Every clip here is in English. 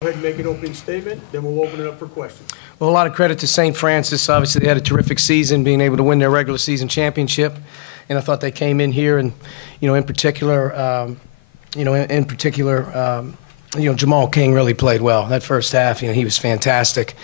Go ahead and make an opening statement, then we'll open it up for questions. Well, a lot of credit to St. Francis. Obviously, they had a terrific season, being able to win their regular season championship. And I thought they came in here, and in particular, Jamal King really played well. That first half, he was fantastic,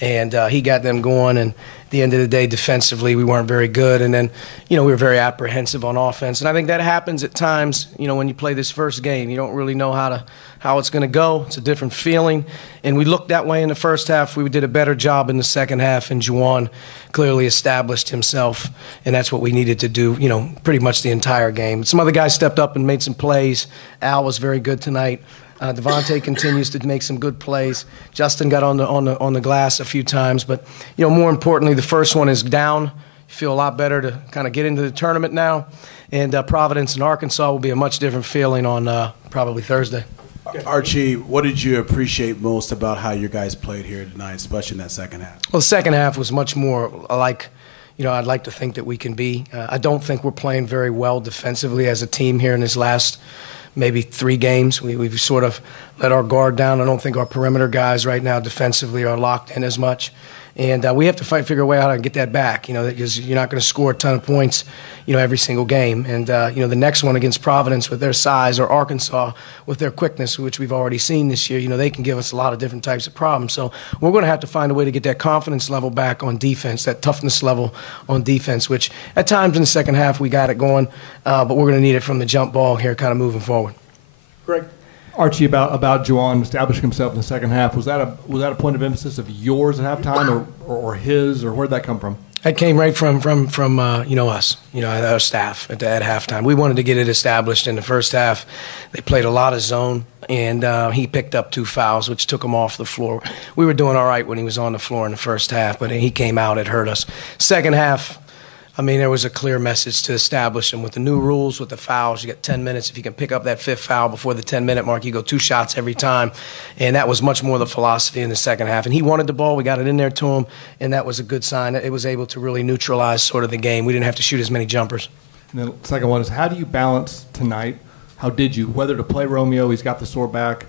and he got them going. And at the end of the day, defensively, we weren't very good. And then, we were very apprehensive on offense. And I think that happens at times, when you play this first game. You don't really know how it's going to go. It's a different feeling. And we looked that way in the first half. We did a better job in the second half, and Juwan clearly established himself, and that's what we needed to do, pretty much the entire game. Some other guys stepped up and made some plays. Al was very good tonight. Devontae continues to make some good plays. Justin got on the glass a few times, but more importantly, the first one is down. You feel a lot better to kind of get into the tournament now, and Providence and Arkansas will be a much different feeling on probably Thursday. Archie, what did you appreciate most about how your guys played here tonight, especially in that second half? Well, the second half was much more like, I'd like to think that we can be. I don't think we're playing very well defensively as a team here in this last maybe 3 games. We've sort of let our guard down. I don't think our perimeter guys right now defensively are locked in as much. And we have to figure a way how to get that back, because you're not going to score a ton of points, every single game. And, the next one against Providence with their size, or Arkansas with their quickness, which we've already seen this year, they can give us a lot of different types of problems. So we're going to have to find a way to get that confidence level back on defense, that toughness level on defense, which at times in the second half we got it going, but we're going to need it from the jump ball here kind of moving forward. Greg? Archie, about Juwan establishing himself in the second half, was that a point of emphasis of yours at halftime, or his, or where'd that come from? That came right from us, our staff at halftime. We wanted to get it established in the first half. They played a lot of zone, and he picked up 2 fouls, which took him off the floor. We were doing all right when he was on the floor in the first half, but he came out, it hurt us. Second half, there was a clear message to establish him with the new rules, with the fouls. You get 10 minutes. If you can pick up that 5th foul before the 10-minute mark, you go 2 shots every time. And that was much more the philosophy in the second half. And he wanted the ball. We got it in there to him, and that was a good sign. It was able to really neutralize sort of the game. We didn't have to shoot as many jumpers. And the second one is, how do you balance tonight? How did you? Whether to play Romeo, he's got the sore back,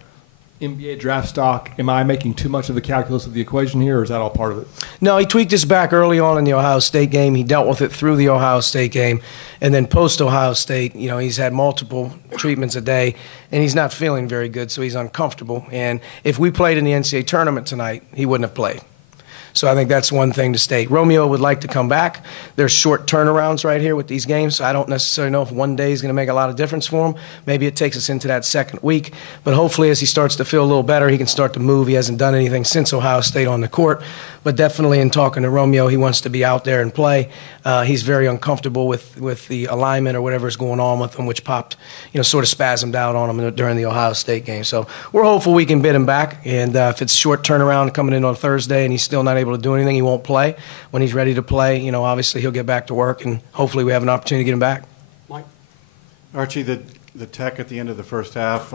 NBA draft stock. Am I making too much of the calculus of the equation here, or is that all part of it? No, he tweaked his back early on in the Ohio State game. He dealt with it through the Ohio State game. And then post-Ohio State, he's had multiple treatments a day, and he's not feeling very good, so he's uncomfortable. And if we played in the NCAA tournament tonight, he wouldn't have played. So I think that's one thing to state. Romeo would like to come back. There's short turnarounds right here with these games, so I don't necessarily know if one day is going to make a lot of difference for him. Maybe it takes us into that second week. But hopefully as he starts to feel a little better, he can start to move. He hasn't done anything since Ohio State on the court. But definitely in talking to Romeo, he wants to be out there and play. He's very uncomfortable with the alignment or whatever is going on with him, which popped, sort of spasmed out on him during the Ohio State game. So we're hopeful we can bid him back. And if it's short turnaround coming in on Thursday and he's still not able to do anything, he won't play. When he's ready to play, obviously he'll get back to work, and hopefully we have an opportunity to get him back. Mike? Archie, the tech at the end of the first half,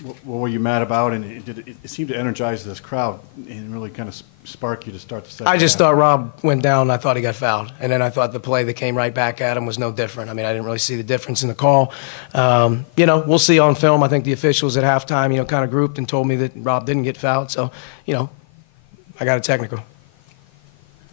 what were you mad about? And it seemed to energize this crowd and really kind of spark you to start the second I just half. thought Rob went down. I thought he got fouled. And then I thought the play that came right back at him was no different. I didn't really see the difference in the call. We'll see on film. I think the officials at halftime, kind of grouped and told me that Rob didn't get fouled. So, I got a technical.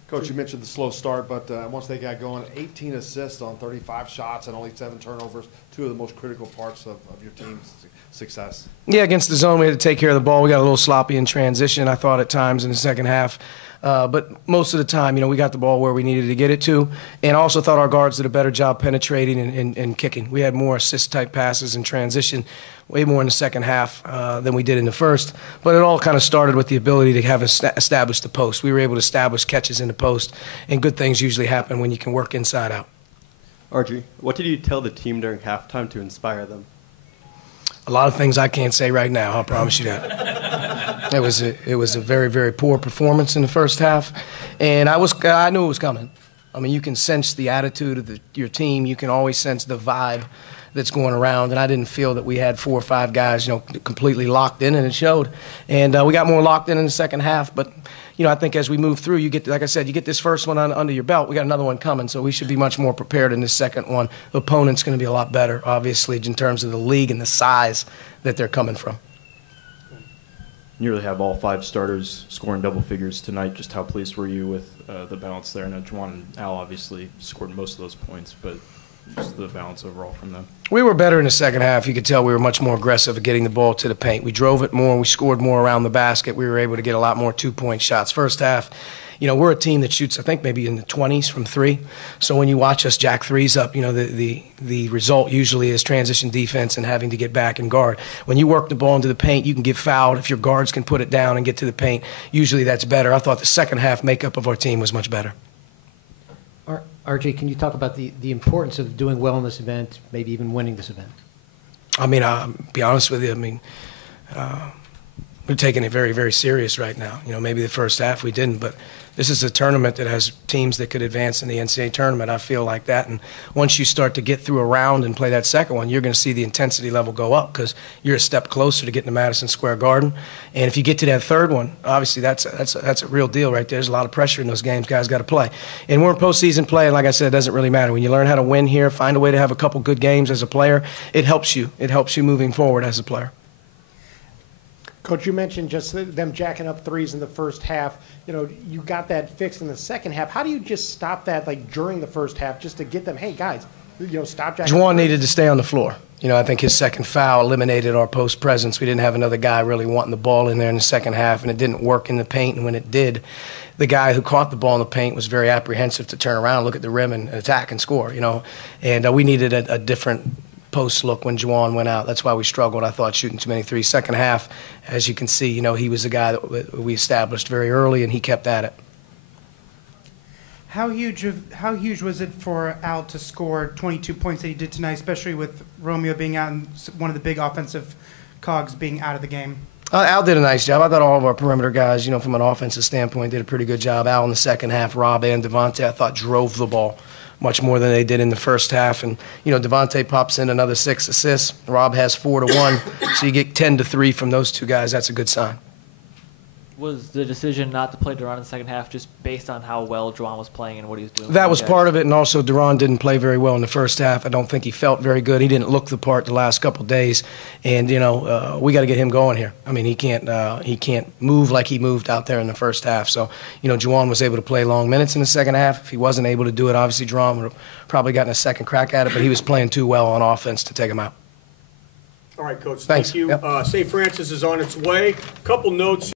Coach, you mentioned the slow start, but once they got going, 18 assists on 35 shots and only 7 turnovers, 2 of the most critical parts of your team's success. Yeah, against the zone, we had to take care of the ball. We got a little sloppy in transition, I thought, at times in the second half. But most of the time, we got the ball where we needed to get it to. And I also thought our guards did a better job penetrating and kicking. We had more assist-type passes in transition, way more in the second half than we did in the first. But it all kind of started with the ability to have establish the post. We were able to establish catches in the post, and good things usually happen when you can work inside out. Archie, what did you tell the team during halftime to inspire them? A lot of things I can't say right now, I'll promise you that. It was a very, very poor performance in the first half, and I knew it was coming. You can sense the attitude of your team. You can always sense the vibe that's going around, and I didn't feel that we had 4 or 5 guys, completely locked in, and it showed. And we got more locked in the second half, but I think as we move through, you get, like I said, you get this first one under your belt. We got another one coming, so we should be much more prepared in this second one. The opponent's going to be a lot better, obviously, in terms of the league and the size that they're coming from. nearly have all 5 starters scoring double figures tonight. Just how pleased were you with the balance there? I know Juwan and Al obviously scored most of those points, but just the balance overall from them. We were better in the second half. You could tell we were much more aggressive at getting the ball to the paint. We drove it more. We scored more around the basket. We were able to get a lot more two-point shots. First half, we're a team that shoots, I think, maybe in the 20s from 3. So when you watch us jack threes up, the result usually is transition defense and having to get back and guard. When you work the ball into the paint, you can get fouled. If your guards can put it down and get to the paint, usually that's better. I thought the second half makeup of our team was much better. Archie, can you talk about the importance of doing well in this event, maybe even winning this event? I'll be honest with you. We're taking it very, very serious right now. Maybe the first half we didn't, but this is a tournament that has teams that could advance in the NCAA tournament. I feel like that. And once you start to get through a round and play that second one, you're going to see the intensity level go up because you're a step closer to getting to Madison Square Garden. And if you get to that third one, obviously that's a real deal right there. There's a lot of pressure in those games. Guys got to play. And we're in postseason play, and like I said, it doesn't really matter. When you learn how to win here, find a way to have a couple good games as a player, it helps you. It helps you moving forward as a player. Coach, you mentioned just them jacking up threes in the first half. You got that fixed in the second half. How do you just stop that, during the first half, just to get them, hey, guys, stop jacking up Juwan threes? needed to stay on the floor. I think his second foul eliminated our post presence. We didn't have another guy really wanting the ball in there in the second half, and it didn't work in the paint. And when it did, the guy who caught the ball in the paint was very apprehensive to turn around, look at the rim, and attack and score. And we needed a different post look when Juwan went out. That's why we struggled, I thought, shooting too many threes. Second half, as you can see, he was a guy that we established very early, and he kept at it. How huge was it for Al to score 22 points that he did tonight, especially with Romeo being out and one of the big offensive cogs being out of the game? Al did a nice job. I thought all of our perimeter guys, from an offensive standpoint, did a pretty good job. Al in the second half, Rob and Devontae, I thought, drove the ball much more than they did in the first half. And, Devontae pops in another 6 assists. Rob has 4 to 1. So you get 10 to 3 from those two guys. That's a good sign. Was the decision not to play Duran in the second half just based on how well Juwan was playing and what he was doing? That was part of it, and also Duran didn't play very well in the first half. I don't think he felt very good. He didn't look the part the last couple of days, and we got to get him going here. He can't move like he moved out there in the first half. So Juwan was able to play long minutes in the second half. If he wasn't able to do it, obviously Duran would have probably gotten a second crack at it, but he was playing too well on offense to take him out. All right, Coach. Thanks. Thank you. Yep. St. Francis is on its way. Couple notes.